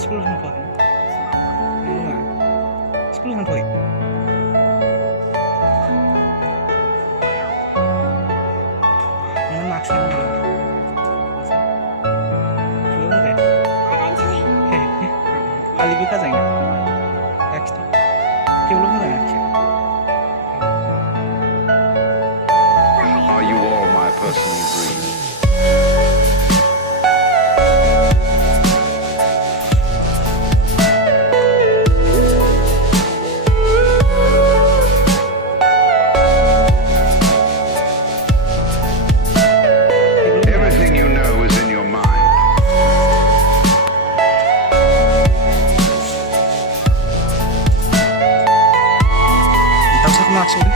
School थांथ'वाखै नङा school थांथ'वाखै नोंना marks लादों फालिबो खाजायना लाखिदो थेवबो मोजां आखिया Are you all my personal dreams? Everything you know is in your mind. दाउसाखौ आखिदो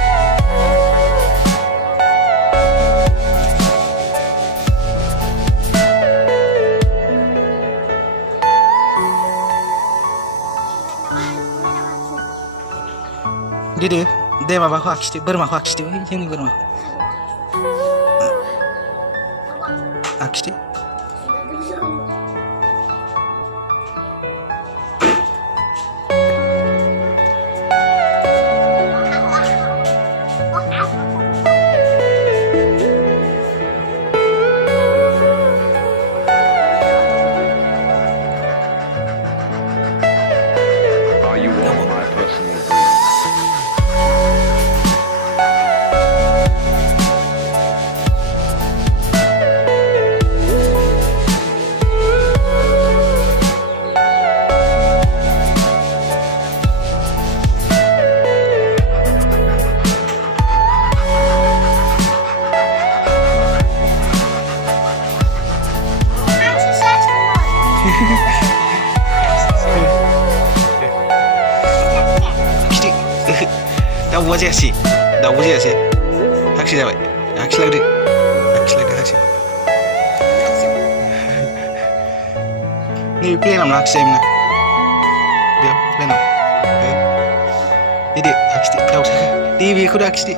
दे माबाखौ आखिदो बोरमाखौ आखिदो जोंनि बोरमाखौ आखिदो Are you all my personal dreams? दाउबो जायासै हांसो जाबाय आखिलांदो हांसो नैबे प्लेनावनो आखिजायोमोन ना बेयाव प्लेनाव दे आखिदो दाउसा दे बेखौनो आखिदो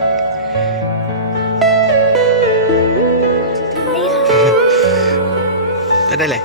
दा नायलाय